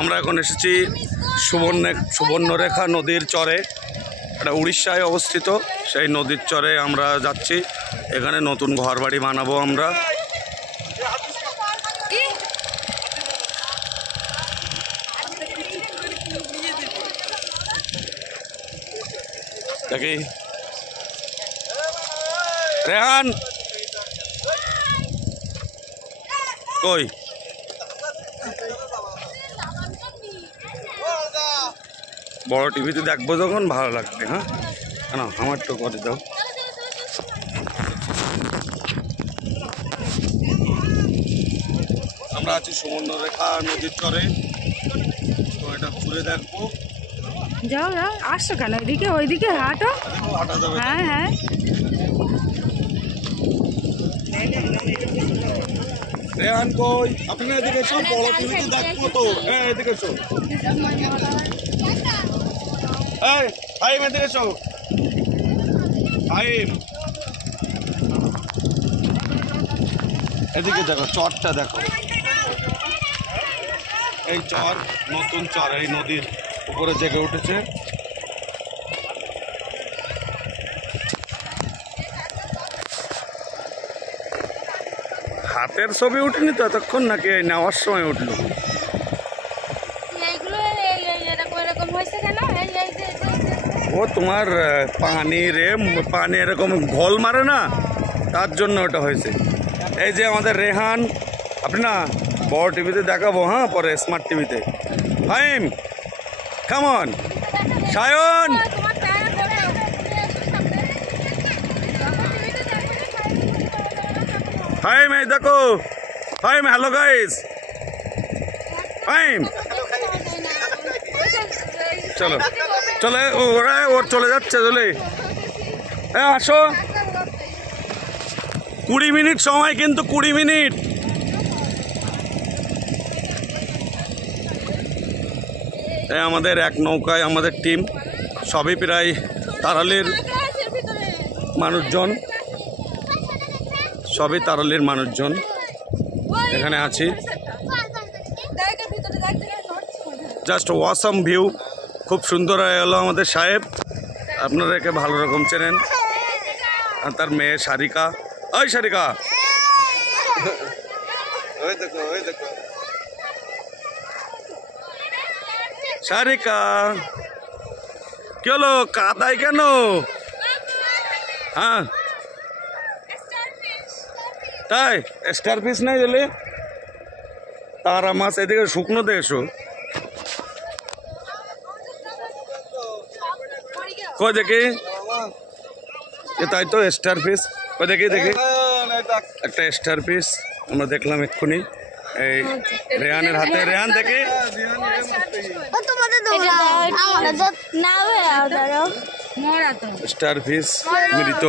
আমরা এখন এসেছি সুবর্ণরেখা নদীর চরে। এটা উড়িষ্যায় অবস্থিত। সেই নদীর চরে আমরা যাচ্ছি। এখানে নতুন ঘরবাড়ি বানাবো আমরা। দেখি রেহান কই, বড় টিভিতে দেখবো যখন ভালো লাগবে। হ্যাঁ না, আমার তো করে দাও। আমরা আছি সুবর্ণরেখা নদীর চরে, তো এটা ঘুরে দেখবো। যাও যাও, আসছো কেন ওইদিকে? ওইদিকে হাঁটো। হাঁটা যাবে? হ্যাঁ হ্যাঁ। রেহান কই? আপনি এদিকে এসো, বড় টিভিতে দেখবো তো। হ্যাঁ এদিকে এসো। এই হাইম এদিকে এসো। হাইম এদিকে দেখো, চরটা দেখো। এই চর, নতুন চর, এই নদীর উপরে জেগে উঠেছে। হাতের ছবি উঠেনি তো এতক্ষণ, নাকি এই নেওয়ার সময় উঠলো? ও তোমার পানি এরকম ঘোল মারে না, তার জন্য ওটা হয়েছে। এই যে আমাদের রেহান, আপনি না বড় টিভিতে দেখাবো, হ্যাঁ পরে স্মার্ট টিভিতে। ফাইম কেমন? সায়ন ফাইম, এই দেখো ফাইম। হ্যালো গাইস, ফাইম চলো চলে, ওর চলে যাচ্ছে। চলে আসো, 20 মিনিট সময়, কিন্তু 20 মিনিট। আমাদের এক নৌকায় আমাদের টিম, সবই প্রায় তারালের মানুষজন, সবই তারালের মানুষজন এখানে আছি। জাস্ট ওয়াসাম ভিউ, খুব সুন্দর হয়ে গেল আমাদের সাহেব। আপনারা একে ভালো রকম চেনেন। আর তার মেয়ে সারিকা। ওই সারিকা, ওই দেখো ওই দেখো সারিকা, কি হলো কাদায় কেন? হ্যাঁ তাই স্টার ফিশ নাই দিলে? তারা মাছ এদিকে শুকনো দিয়ে এসো। কই দেখি, তাই তো স্টার ফিশ। কই দেখি দেখি, একটা স্টার ফিশ আমরা দেখলাম এক্ষুনি এই রেহানের হাতে। রেহান দেখি, স্টার ফিশ মৃত।